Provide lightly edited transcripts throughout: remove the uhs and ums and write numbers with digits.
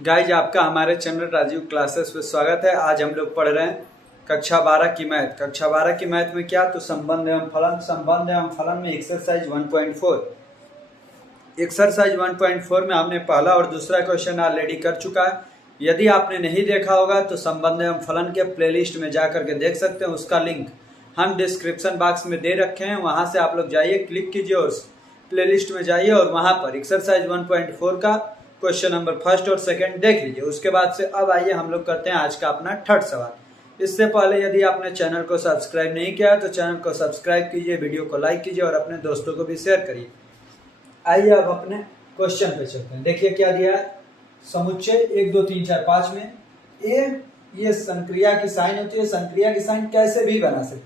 Guys आपका हमारे channel Rajiv classes में स्वागत है। आज हम लोग पढ़ रहे हैं कक्षा 12 की मैथ। कक्षा 12 की मैथ में क्या, तो संबंध एवं फलन में एक्सरसाइज 1.4। एक्सरसाइज 1.4 में हमने पहला और दूसरा क्वेश्चन ऑलरेडी कर चुका है। यदि आपने नहीं देखा होगा तो संबंध एवं फलन के प्लेलिस्ट में जा करके देख सकते हैं। उसका लिंक हम डिस्क्रिप्शन बॉक्स में दे रखे हैं, वहां से आप लोग जाइए, क्लिक कीजिए और प्लेलिस्ट में जाइए और वहां पर एक्सरसाइज 1.4 का क्वेश्चन नंबर फर्स्ट और सेकंड देख लीजिए। उसके बाद से अब आइए हम लोग करते हैं आज का अपना थर्ड सवाल। इससे पहले यदि आपने चैनल को सब्सक्राइब नहीं किया तो चैनल को सब्सक्राइब कीजिए, वीडियो को लाइक कीजिए और अपने दोस्तों को भी शेयर करिए। आइए अब अपने क्वेश्चन पे चलते हैं। देखिए क्या दिया है, समुच्चय 1 2 3 4 5 में ये संक्रिया की साइन होती है। संक्रिया की साइन कैसे भी बना सकते,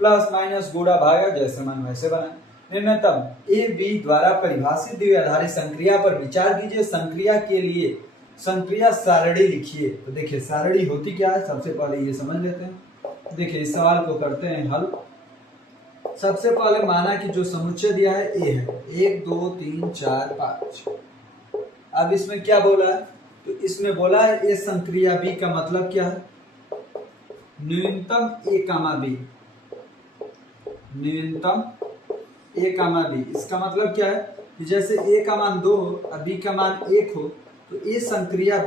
प्लस माइनस गुणा भागा, जैसे मन वैसे बना। निम्नतम ए बी द्वारा परिभाषित द्विआधारी संक्रिया पर विचार कीजिए। संक्रिया के लिए संक्रिया सारणी लिखिए। तो देखिए सारणी होती क्या है, सबसे पहले ये समझ लेते हैं। देखिए इस सवाल को करते हैं हल। सबसे पहले माना कि जो समुच्चय दिया है ए है, 1 2 3 4 5। अब इसमें क्या बोला है, तो इसमें बोला है ए संक्रिया बी का मतलब क्या है, न्यूनतम ए कामा बी, न्यूनतम ए कामा बी। इसका मतलब क्या है कि जैसे ए का मान 2 हो और बी का मान 1 हो, तो ए संक्रिया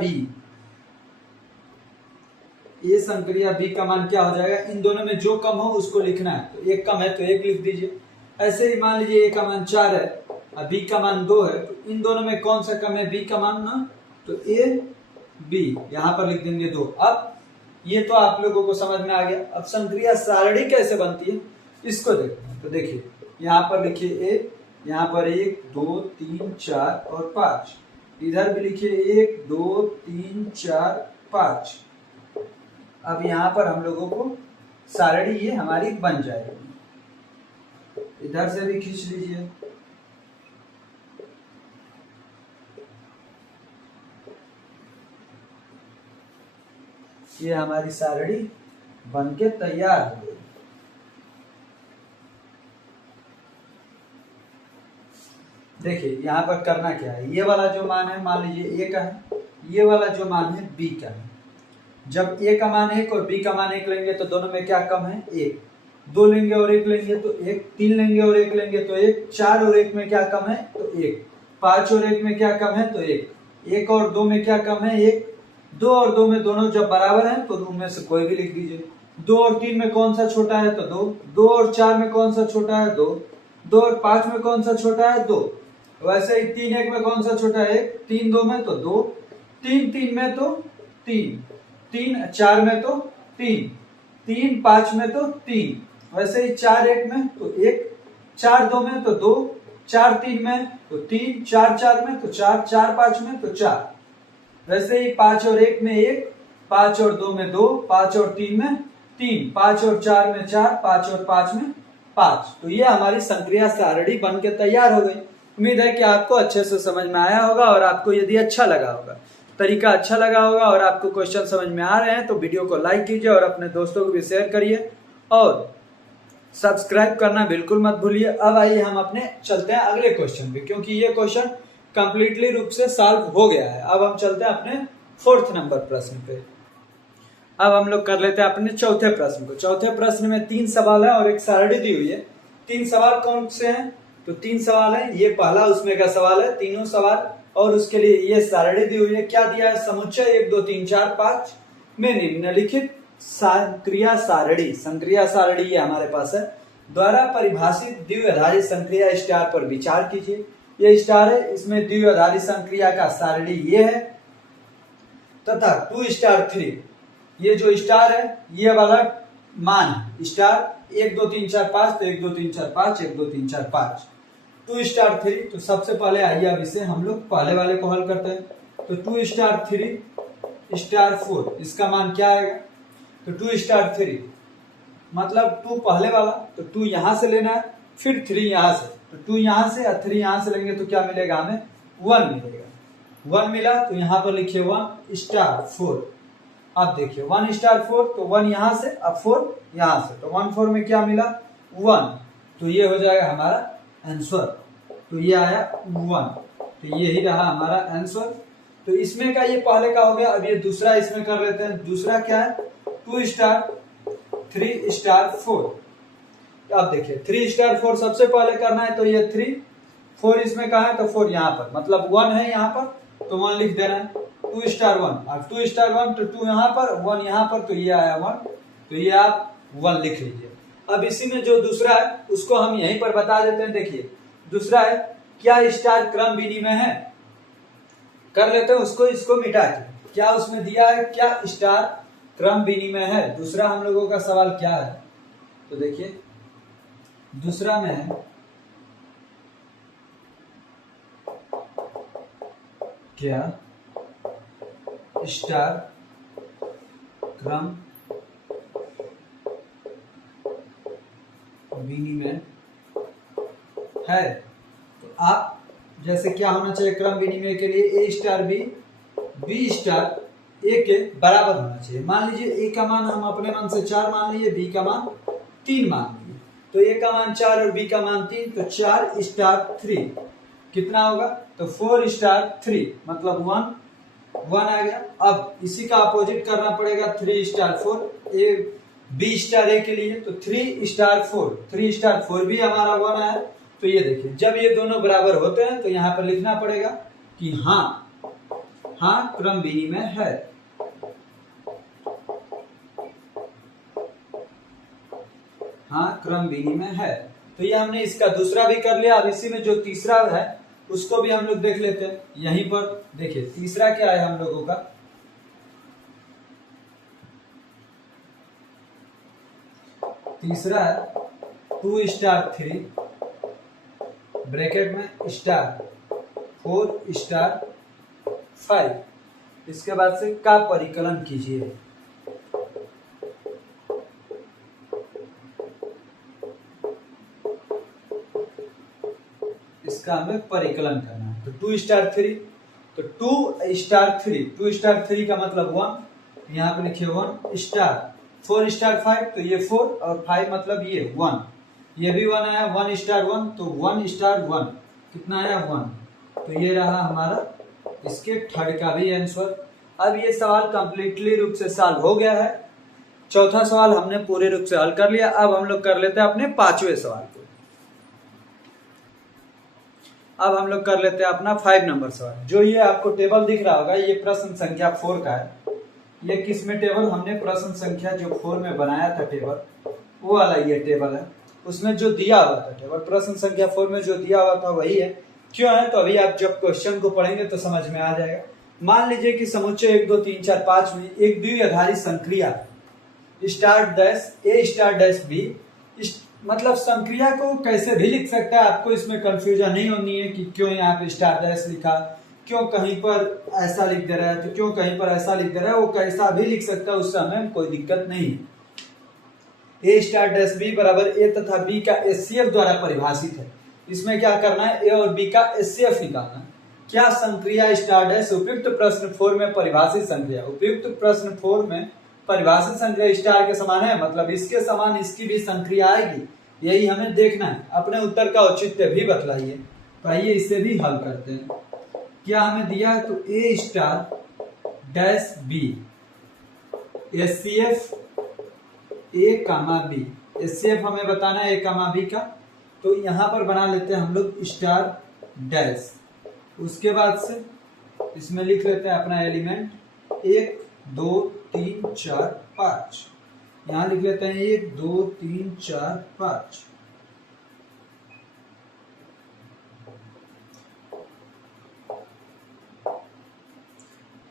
बी का मान क्या हो जाएगा, इन दोनों में जो कम हो उसको लिखना है। तो एक कम है तो 1 लिख दीजिए। ऐसे ही मान लीजिए ए का मान 4 है और बी का मान 2 है, तो इन दोनों में कौन सा कम है, बी का मान ना, तो ए बी यहां पर लिख देंगे 2। अब ये तो आप लोगों को समझ में आ गया। अब संक्रिया सारणी कैसे बनती है इसको देखते हैं। तो देखिए यहाँ पर लिखिए ए, यहाँ पर 1 2 3 4 और 5, इधर भी लिखिए 1 2 3 4 5। अब यहाँ पर हम लोगों को सारणी ये हमारी बन जाएगी। इधर से भी खींच लीजिए। ये हमारी सारणी बनके तैयार हो गई। देखिए यहाँ पर करना क्या है, ये वाला जो मान है मान लीजिए ए का है, ये वाला जो मान है बी का है। जब ए का मान 1 और बी का मान 1 लेंगे तो दोनों में क्या कम है, 1। 2 लेंगे और 1 लेंगे तो 1, 3 लेंगे और 1 लेंगे तो 1, 4 और 1 में क्या कम है, तो 1, 5 और 1 में क्या कम है, तो 1, 1 और 2 में क्या कम है, 1, 2 और 2 में दोनों जब बराबर है तो उनमें से कोई भी लिख दीजिए। 2 और 3 में कौन सा छोटा है, तो 2, 2 और 4 में कौन सा छोटा है, 2, 2 और 5 में कौन सा छोटा है, 2। वैसे ही 3 1 में कौन सा छोटा है, 1, 3 2 में तो 2, 3 3 में तो 3, 3 4 में तो 3, 3 5 में तो 3। वैसे ही 4 1 में तो 1, 4 2 में तो 2, 4 3 में तो 3, 4 4 में तो 4, 4 5 में तो 4। वैसे ही 5 और 1 में 1, 5 और 2 में 2, 5 और 3 में 3, 5 और 4 में 4, 5 और 5 में 5। तो ये हमारी संक्रिया सारणी बन के तैयार हो गई। उम्मीद है कि आपको अच्छे से समझ में आया होगा और आपको यदि अच्छा लगा होगा, तरीका अच्छा लगा होगा और आपको क्वेश्चन समझ में आ रहे हैं तो वीडियो को लाइक कीजिए और अपने दोस्तों को भी शेयर करिए और सब्सक्राइब करना बिल्कुल मत भूलिए। अब आइए हम अपने चलते हैं अगले क्वेश्चन पे, क्योंकि ये क्वेश्चन कंप्लीटली रूप से सॉल्व हो गया है। अब हम चलते हैं अपने 4th नंबर प्रश्न पे। अब हम लोग कर लेते हैं अपने चौथे प्रश्न को। चौथे प्रश्न में 3 सवाल है और एक सारणी दी हुई है। 3 सवाल कौन से हैं, तो 3 सवाल है। ये पहला उसमें का सवाल है, तीनों सवाल, और उसके लिए ये सारणी दी हुई है। क्या दिया है, समुच्चय 1 2 3 4 5 में निम्नलिखित संक्रिया सारणी, संक्रिया सारणी ये हमारे पास है, द्वारा परिभाषित द्विआधारी संक्रिया स्टार पर विचार कीजिए। ये स्टार है, इसमें द्विआधारी संक्रिया का सारणी ये है तथा 2 स्टार 3, ये जो स्टार है ये वाला मान स्टार 1 2 3 4 5, तो 1 2 3 4 5, 1 2 3 4 5, 2 स्टार 3। तो सबसे पहले आइए अब इसे हम लोग पहले वाले को हल करते हैं। तो 2 स्टार 3 स्टार 4, इसका मान क्या आएगा, तो 2 स्टार 3 मतलब 2 पहले वाला, तो 2 यहां से लेना है, फिर 3 यहां से, तो 2 यहां से और 3 यहां से लेंगे तो क्या मिलेगा हमें, 1 मिलेगा। 1 मिला तो यहां पर लिखिए 1 स्टार 4। अब देखिए 1 स्टार 4, तो 1 यहां से, अब 4 यहां से, तो 1 4 में क्या मिला, 1। तो ये हो जाएगा हमारा आंसर। तो ये आया 1, तो यही रहा हमारा आंसर। तो इसमें का ये पहले का हो गया। अब ये दूसरा इसमें कर लेते हैं। दूसरा क्या है, 2 स्टार 3 स्टार 4। अब देखिए 3 स्टार 4 सबसे पहले करना है, तो ये 3, 4 इसमें कहा है तो 4 यहाँ पर, मतलब 1 है यहाँ पर तो 1 लिख देना है। 2 स्टार 1, अब 2 स्टार 1 तो 2 यहाँ पर, 1 यहाँ पर, तो ये आया 1, तो ये आप 1 लिख लीजिए। अब इसी में जो दूसरा है उसको हम यहीं पर बता देते हैं। देखिए दूसरा है, क्या स्टार क्रम विनिमय है, कर लेते हैं उसको, इसको मिटा के। क्या उसमें दिया है, क्या स्टार क्रम विनिमय है, दूसरा हम लोगों का सवाल क्या है। तो देखिए दूसरा में है, क्या स्टार क्रम विनिमय है। तो आप जैसे क्या होना चाहिए क्रम विनिमय के लिए, ए स्टार बी स्टार ए के बराबर होना चाहिए। मान लीजिए ए का मान हम अपने मन से 4 मान लिए, बी का मान 3 मान लिए, तो ए का मान 4 और बी का मान 3, तो 4 स्टार 3 कितना होगा, तो 4 स्टार 3 मतलब 1 आ गया। अब इसी का अपोजिट करना पड़ेगा, 3 स्टार 4 ए बी स्टार ए के लिए, तो 3 स्टार 4 भी हमारा 1 आया। तो ये देखिए जब ये दोनों बराबर होते हैं तो यहाँ पर लिखना पड़ेगा कि हाँ क्रम विनिमय है। हाँ क्रम विनिमय है। तो ये हमने इसका दूसरा भी कर लिया। अब इसी में जो तीसरा है उसको भी हम लोग देख लेते हैं। यहीं पर देखिए तीसरा क्या है हम लोगों का, तीसरा है 2 स्टार 3 ब्रैकेट में स्टार 4 स्टार 5, इसके बाद से का परिकलन कीजिए। इसका हमें परिकलन करना है। तो 2 स्टार 3, तो 2 स्टार 3 का मतलब 1, यहाँ पे लिखिए 1 स्टार 4 स्टार 5, तो ये 4 और 5 मतलब ये 1, ये भी 1 आया। 1 स्टार 1 तो 1 स्टार 1 कितना आया 1, तो ये रहा हमारा इसके थर्ड का भी आंसर। अब ये सवाल कंप्लीटली रूप से सॉल्व हो गया है। चौथा सवाल हमने पूरे रूप से हल कर लिया। अब हम लोग कर लेते हैं अपने 5वें सवाल को। अब हम लोग कर लेते हैं अपना 5 नंबर सवाल। जो ये आपको टेबल दिख रहा होगा, ये प्रश्न संख्या 4 का है। ये किस में टेबल, हमने प्रश्न संख्या जो 4 में बनाया था टेबल, वो वाला ये टेबल है। उसमें जो दिया हुआ था टेबल प्रश्न संख्या 4 में जो दिया हुआ था वही है। क्यों है, तो अभी आप जब क्वेश्चन को पढ़ेंगे तो समझ में आ जाएगा। मान लीजिए कि समुच्चय 1 2 3 4 5 में एक द्विआधारी संक्रिया स्टार डैश ए स्टार डैश बी, मतलब संक्रिया को कैसे भी लिख सकता है, आपको इसमें कंफ्यूजन नहीं होनी है कि क्यों यहाँ पे स्टार डैश लिखा, क्यों कहीं पर ऐसा लिख दे रहा है, तो क्यों कहीं पर ऐसा लिख दे रहा है, वो कैसा भी लिख सकता है, उससे हमें कोई दिक्कत नहीं है। ए स्टार डैश बी बराबर ए तथा बी का एचसीएफ द्वारा परिभाषित है। इसमें क्या करना है, ए और बी का एचसीएफ निकालना है। क्या संक्रिया स्टार डैश उपयुक्त प्रश्न 4 में परिभाषित संक्रिया, उपयुक्त प्रश्न 4 में परिभाषित संक्रिया स्टार के समान है, मतलब इसके समान इसकी भी संक्रिया आएगी, यही हमें देखना है। अपने उत्तर का औचित्य भी बतलाइए। तो आइए इसे भी हल करते हैं। क्या हमें दिया है, तो ए स्टार डैश बी एचसीएफ ए कामा बी, एचसीएफ हमें बताना है ए कामा बी का। तो यहां पर बना लेते हैं हम लोग स्टार डैश, उसके बाद से इसमें लिख लेते हैं अपना एलिमेंट 1 2 3 4 5, यहां लिख लेते हैं 1 2 3 4 5।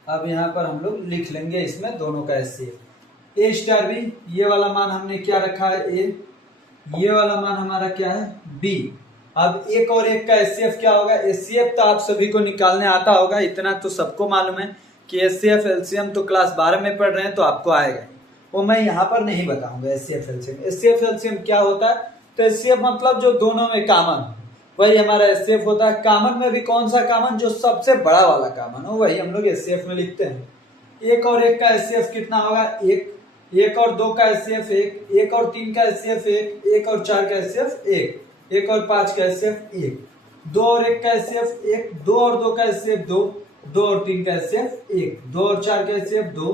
अब यहां पर हम लोग लिख लेंगे इसमें दोनों का एचसीएफ। ए स्टार बी, ये वाला मान हमने क्या रखा है ए, ये वाला मान हमारा क्या है बी। अब एक और एक का एचसीएफ क्या होगा, एचसीएफ तो आप सभी को निकालने आता होगा, इतना तो सबको मालूम है कि एचसीएफ एलसीएम तो क्लास 12 में पढ़ रहे हैं तो आपको आएगा, वो मैं यहाँ पर नहीं बताऊंगा। एचसीएफ एलसीएम, एचसीएफ एलसीएम क्या होता है, तो एचसीएफ मतलब जो दोनों में कॉमन हो वही हमारा एचसीएफ होता है। कॉमन में भी कौन सा कॉमन, जो सबसे बड़ा वाला कॉमन हो वही हम लोग एचसीएफ में लिखते हैं। एक और एक का एचसीएफ कितना होगा, एक और 2 का एचसीएफ 1, एक और 3 का एचसीएफ 1, एक और 4 का एचसीएफ 1, एक और 5 का एचसीएफ 1, 2 और 1 का एचसीएफ 1, 2 और 2 का एचसीएफ 2, 2 और 3 का एचसीएफ 1, 2 और 4 का एचसीएफ 2,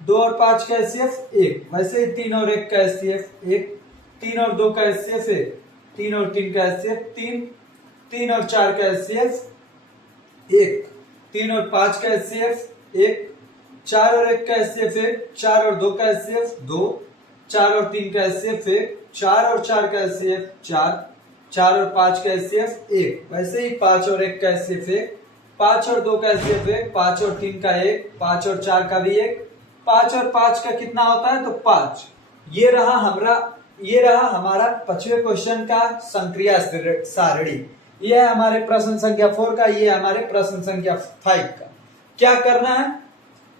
2 और 5 का एचसीएफ 1, वैसे ही 3 और 1 का एचसीएफ 1, 3 और 2 का एचसीएफ 1, 3 और 3 का एचसीएफ 3, 3 और 4 का एचसीएफ 1, 3 और 5 का एचसीएफ 1, 4 और 1 का एचसीएफ 1, 4 और 2 का एचसीएफ 2, 4 और 3 का एचसीएफ 1, 4 और 4 का एचसीएफ 4, 4 और 5 का एचसीएफ 1, वैसे ही 5 और 1 का एचसीएफ 1, 5 और 2 का एचसीएफ 1, 5 और 3 का 1, 5 और 4 का भी 1, 5 और 5 का कितना होता है तो 5। ये रहा हमारा 5वें क्वेश्चन का संक्रिया सारणी। ये है हमारे प्रश्न संख्या 4 का, ये है हमारे प्रश्न संख्या 5 का। क्या करना है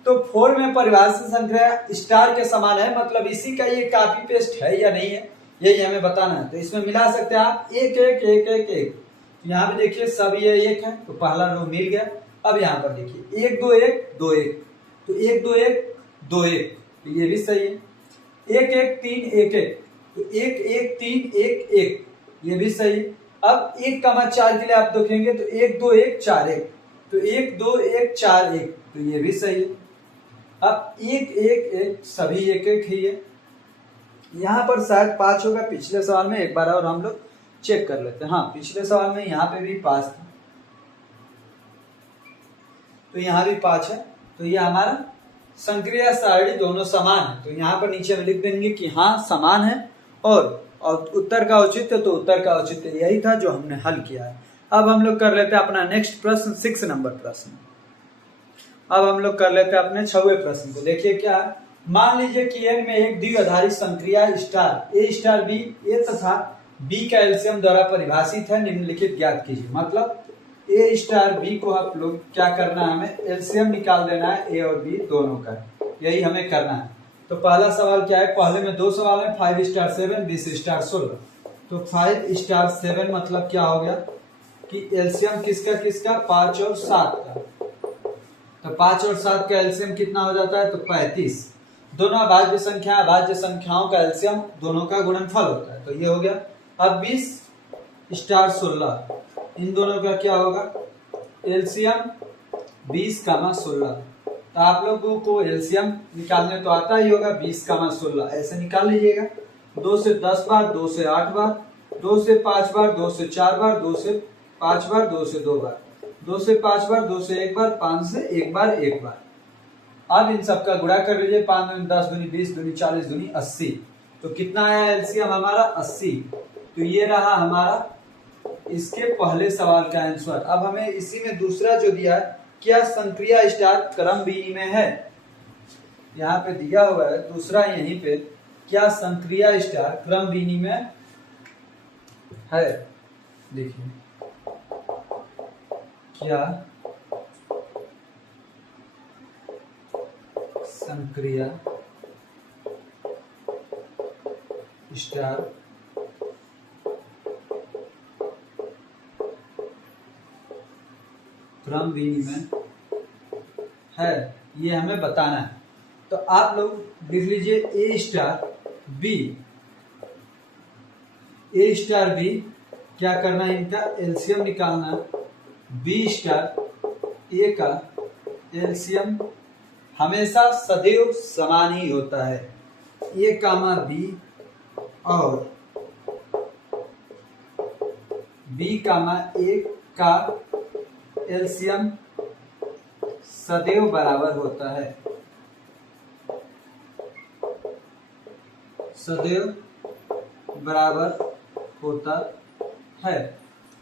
तो 4 में परिभाषित संख्या स्टार के समान है, मतलब इसी का ये कॉपी पेस्ट है या नहीं है यही हमें बताना है। तो इसमें मिला सकते हैं आप 1 1 1 1 1, यहाँ पे देखिए सब ये 1 है तो पहला रो मिल गया। अब यहाँ पर देखिए 1 2 1 2 1, तो 1 2 1 2 1, तो ये भी सही है। 1 1 3 1 1, तो 1 1 3 1 1, ये भी सही। अब 1,4 के लिए आप देखेंगे तो 1 2 1 4 1, तो 1 2 1 4 1, तो ये भी सही है। अब 1 1 1 सभी 1 1 ही है। यहाँ पर शायद 5 होगा, पिछले सवाल में एक बार और हम लोग चेक कर लेते हैं। हाँ, पिछले सवाल में यहाँ पे भी 5 था, तो यहाँ भी 5 है, तो ये हमारा संक्रिया सारणी दोनों समान है। तो यहाँ पर नीचे में लिख देंगे कि हाँ समान है, और उत्तर का औचित्य, तो उत्तर का औचित्य यही था जो हमने हल किया है। अब हम लोग कर लेते हैं अपना नेक्स्ट प्रश्न, 6 नंबर प्रश्न। अब हम लोग कर लेते हैं अपने 6वें प्रश्न को। देखिए क्या है, मान लीजिए कि एन में एक द्विआधारी संक्रिया स्टार ए स्टार बी, ए तथा बी का एलसीएम द्वारा परिभाषित है, निम्नलिखित ज्ञात कीजिए। मतलब ए स्टार बी को आप लोग क्या करना है, हमें एलसीएम निकाल देना है ए और बी दोनों का, यही हमें करना है। तो पहला सवाल क्या है, पहले में 2 सवाल है, 5 स्टार 7, 20 स्टार 16। तो 5 स्टार 7 मतलब क्या हो गया कि एलसीएम किसका किसका, 5 और 7 का। तो 5 और 7 का एलसीएम कितना हो जाता है तो 35। दोनों अभाज्य संख्या, अभाज्य संख्याओं का एलसीएम दोनों का गुणनफल होता है, तो ये हो गया। अब 20 स्टार 16, इन दोनों का क्या होगा एलसीएम 20,16। तो आप लोगों को एलसीएम निकालने तो आता ही होगा, 20,16 ऐसे निकाल लीजिएगा। 2 से 10 बार, 2 से 8 बार, 2 से 5 बार, 2 से 4 बार, 2 से 5 बार, 2 से 2 बार, 2 से 5 बार, 2 से 1 बार, 5 से 1 बार 1 बार। अब इन सबका गुणा कर लीजिए, 5 दूनी 10 दूनी 20 दूनी 40 दूनी 80। तो कितना आया एलसीएम हमारा 80। तो ये रहा हमारा इसके पहले सवाल का आंसर। अब हमें इसी में दूसरा जो दिया है, क्या संक्रिया स्टार क्रम विनिमय है, यहाँ पे दिया हुआ है दूसरा यहीं पे, क्या संक्रिया स्टार क्रम विनिमय है। देखिए क्या संक्रिया स्टार क्रम विनिमय है, ये हमें बताना है। तो आप लोग लिख लीजिए ए स्टार बी, ए स्टार बी क्या करना है, इनका एलसीएम निकालना। बी स्टार ए का एलसीएम हमेशा सदैव समान ही होता है, ए कामा बी और बी कामा ए का एलसीएम सदैव बराबर होता है, सदैव बराबर होता है।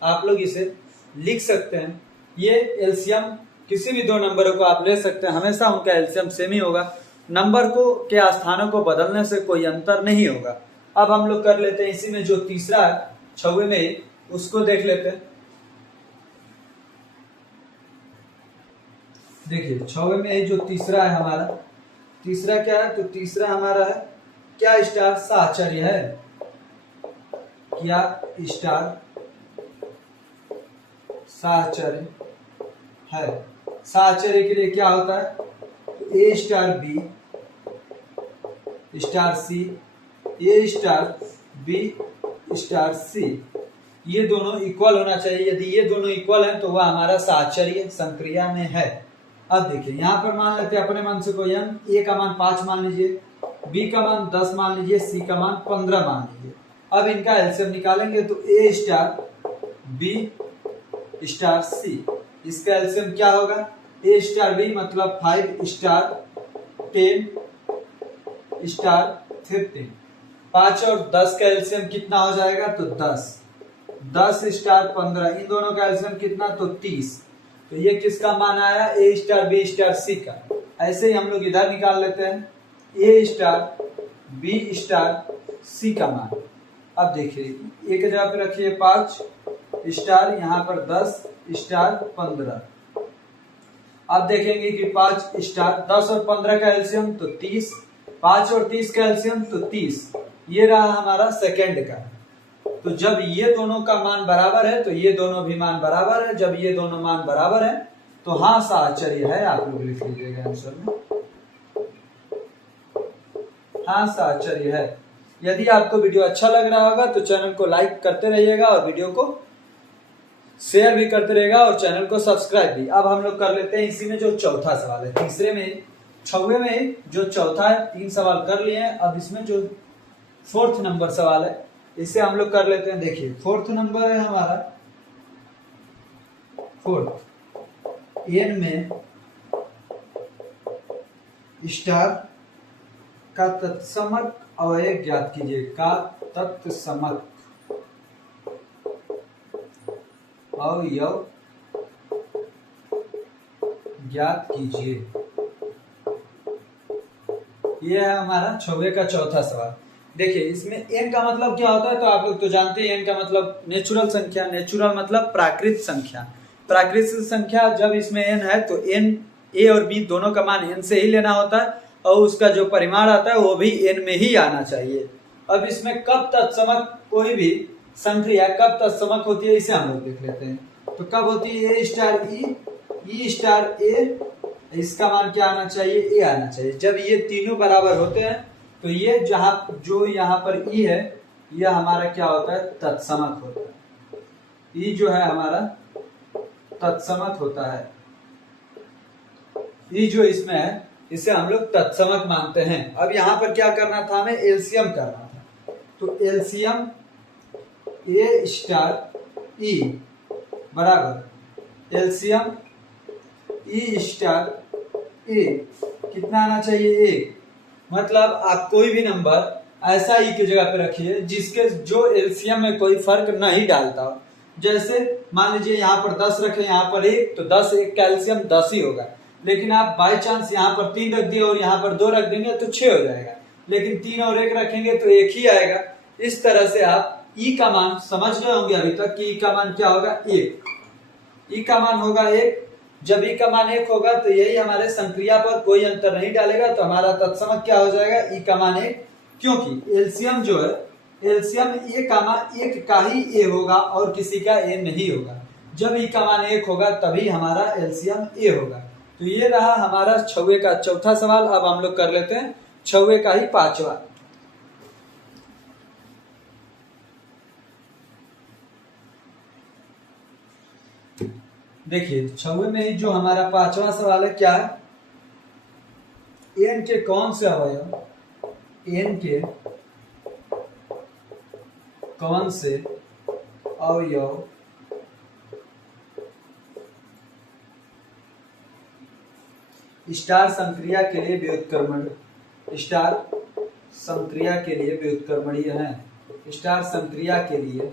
आप लोग इसे लिख सकते हैं। ये एलसीएम किसी भी 2 नंबरों को आप ले सकते हैं, हमेशा उनका एलसीएम सेम ही होगा, नंबर को के स्थानों को बदलने से कोई अंतर नहीं होगा। अब हम लोग कर लेते हैं इसी में जो तीसरा है 6वें में, उसको देख लेते हैं। देखिए 6वें में जो तीसरा है हमारा, तीसरा क्या है तो तीसरा हमारा है क्या स्टार साहचर्य है, क्या स्टार साहचर्य है। साहचर्य के लिए क्या होता है तो ए स्टार बी स्टार सी, ए स्टार बी स्टार सी, ये दोनों इक्वल होना चाहिए। यदि ये दोनों इक्वल हैं तो वह हमारा साहचर्य संक्रिया में है। अब देखिए यहाँ पर मान लेते हैं अपने मन से कोई हम, ए का मान 5 मान लीजिए, बी का मान 10 मान लीजिए, सी का मान 15 मान लीजिए। अब इनका एलसीएम निकालेंगे तो ए स्टार बी स्टार सी, इसका एलसीएम क्या होगा, ए स्टार बी मतलब 5 स्टार 10 स्टार 15, 5 और 10 का एलसीएम कितना हो जाएगा तो 10, 10 स्टार 15, इन दोनों का एलसीएम कितना तो 30। तो ये किसका मान आया, ए स्टार बी स्टार सी का। ऐसे ही हम लोग इधर निकाल लेते हैं ए स्टार बी स्टार सी का मान। अब देखिए एक जगह पे रखिए 5 स्टार, यहाँ पर 10 स्टार 15। अब देखेंगे कि 5 स्टार 10 और 15 का एलसीएम तो 30, 5 और 30 का एलसीएम तो 30, ये रहा हमारा सेकेंड का। तो जब ये दोनों का मान बराबर है तो ये दोनों भी मान बराबर है, जब ये दोनों मान बराबर है तो हाँ सा आश्चर्य है, आप लोग लिख लीजिएगा आंसर में, हाँ सा आश्चर्य है। यदि आपको वीडियो अच्छा लग रहा होगा तो चैनल को लाइक करते रहिएगा और वीडियो को शेयर भी करते रहेगा और चैनल को सब्सक्राइब भी। अब हम लोग कर लेते हैं इसी में जो चौथा सवाल है, तीसरे में छवे में जो चौथा है, 3 सवाल कर लिए हैं। अब इसमें जो 4th नंबर सवाल है इसे हम लोग कर लेते हैं। देखिए 4th नंबर है हमारा, 4th एन में स्टार का तत्समक अवयव ज्ञात कीजिए, का तत्समक अवयव ज्ञात कीजिए। यह है हमारा छवे का चौथा सवाल। देखिए इसमें एन का मतलब क्या होता है तो आप लोग तो जानते हैं, एन का मतलब नेचुरल संख्या, नेचुरल मतलब प्राकृत संख्या। प्राकृत संख्या जब इसमें एन है तो एन, ए और बी दोनों का मान एन से ही लेना होता है और उसका जो परिमाण आता है वो भी एन में ही आना चाहिए। अब इसमें कब तत्समक कोई भी संख्या कब तत्समक होती है इसे हम लोग देख लेते हैं। तो कब होती है, ए स्टार ई स्टार ए, इसका मान क्या आना चाहिए, ए आना चाहिए। जब ये तीनों बराबर होते हैं तो ये जो यहाँ पर ई है यह हमारा क्या होता है, तत्समक होता है। ई जो है हमारा तत्समक होता है, ई जो इसमें है इसे हम लोग तत्समक मानते हैं। अब यहाँ पर क्या करना था, हमें एलसीएम करना था। तो एलसीएम ए स्टार ई बराबर एलसीएम ई स्टार ए कितना आना चाहिए, 1। मतलब आप कोई भी नंबर ऐसा ई की जगह पे रखिए जिसके जो एलसीएम में कोई फर्क नहीं डालता हो। जैसे मान लीजिए यहाँ पर 10 रखे, यहाँ पर 1, तो 10 1 का एलसीएम 10 ही होगा। लेकिन आप बाय चांस यहाँ पर 3 रख दिए और यहाँ पर 2 रख देंगे तो 6 हो जाएगा। लेकिन 3 और 1 रखेंगे तो 1 ही आएगा। इस तरह से आप ई का मान समझ गए होंगे अभी तक कि ई का मान क्या होगा, 1। ई का मान होगा 1। जब ई का मान 1 होगा तो यही हमारे संक्रिया पर कोई अंतर नहीं डालेगा, तो हमारा तत्समक क्या हो जाएगा, ई का मान 1। क्योंकि एलसीएम जो है, एलसीएम ए का मान 1 का ही ए होगा और किसी का ए नहीं होगा। जब ई का मान 1 होगा तभी हमारा एलसीएम ए होगा। तो ये रहा हमारा छवे का चौथा सवाल। अब हम लोग कर लेते हैं छवे का ही पांचवा। देखिए छवे में ही जो हमारा पांचवा सवाल है क्या है, एन के कौन से अवयव, एन के कौन से अवयव स्टार संक्रिया के लिए व्युत्क्रमण, स्टार संक्रिया के लिए व्युत्क्रमणीय है। स्टार संक्रिया के लिए,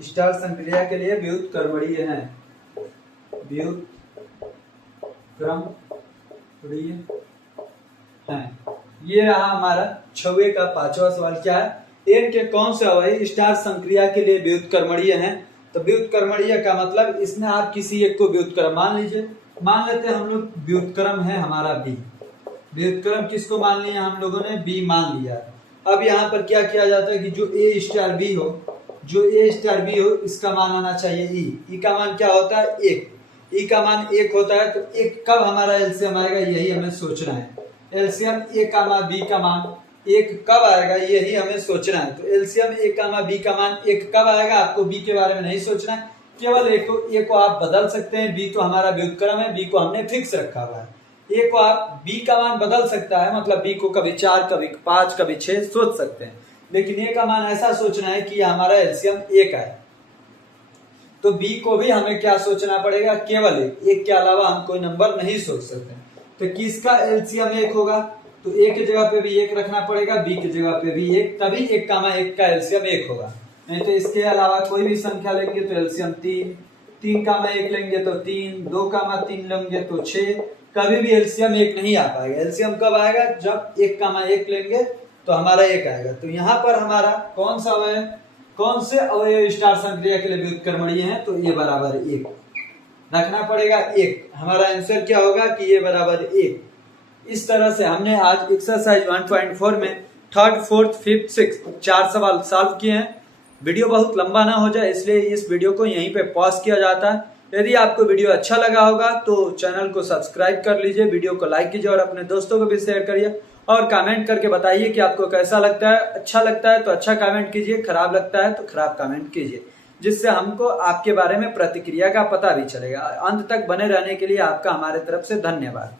स्टार संक्रिया के लिए व्युत्क्रमणीय है, व्युत्क्रमणीय है। ये रहा हमारा छवे का पांचवा सवाल। क्या है, एन के कौन से अवयव स्टार संक्रिया के लिए व्युत्क्रमणीय हैं। तो व्युत्क्रमणीय का मतलब इसमें आप किसी एक को व्युत्क्रम मान लीजिए। मान लेते हैं हम लोग व्युत्क्रम है हमारा बी। व्युत्क्रम किसको मान लिया हम लोगों ने, बी मान लिया। अब यहाँ पर क्या किया जाता है कि जो ए स्टार बी हो, जो ए स्टार बी हो इसका मान आना चाहिए ई। ई का मान क्या होता है, 1। ई का मान 1 होता है तो 1 कब हमारा एलसीएम आएगा यही हमें सोचना है। एलसीएम ए का मान बी का मान 1 कब आएगा यही हमें सोचना है। तो एलसीएम ए का मान बी का मान 1 कब आएगा, आपको बी के बारे में नहीं सोचना है, केवल ए को आप बदल सकते हैं, बी तो हमारा व्युत्क्रम है, बी को हमने फिक्स रखा हुआ है। ए को आप बी का मान बदल सकता है, मतलब बी को कभी 4 कभी 5 कभी 6 सोच सकते हैं, लेकिन ए का मान ऐसा सोचना है कि हमारा एलसीएम 1 है। तो बी को भी हमें क्या सोचना पड़ेगा, केवल एक के अलावा हम कोई नंबर नहीं सोच सकते। तो किसका एलसीएम 1 होगा, तो ए की जगह पे भी 1 रखना पड़ेगा, बी की जगह पे भी 1, तभी 1, 1 का एलसीएम 1 होगा। नहीं तो इसके अलावा कोई भी संख्या लेंगे तो एलसीएम 3, 3, 1 लेंगे तो 3, 2, 3 लेंगे तो 6, कभी भी एलसीएम 1 नहीं आ पाएगा। एलसीएम कब आएगा, जब 1, 1 लेंगे तो हमारा 1 आएगा। तो यहाँ पर हमारा कौन सा अवयव, कौन से अवयव स्टार संक्रिया के लिए व्युत्क्रमणीय है, तो ये बराबर 1 रखना पड़ेगा। 1 हमारा आंसर क्या होगा कि ये बराबर 1। इस तरह से हमने आज एक्सरसाइज 1.4 में 3rd, 4th, 5th, 6th 4 सवाल सॉल्व किए हैं। वीडियो बहुत लंबा ना हो जाए इसलिए इस वीडियो को यहीं पे पॉज किया जाता है। यदि आपको वीडियो अच्छा लगा होगा तो चैनल को सब्सक्राइब कर लीजिए, वीडियो को लाइक कीजिए और अपने दोस्तों को भी शेयर करिए और कमेंट करके बताइए कि आपको कैसा लगता है। अच्छा लगता है तो अच्छा कमेंट कीजिए, खराब लगता है तो खराब कमेंट कीजिए, जिससे हमको आपके बारे में प्रतिक्रिया का पता भी चलेगा। अंत तक बने रहने के लिए आपका हमारे तरफ से धन्यवाद।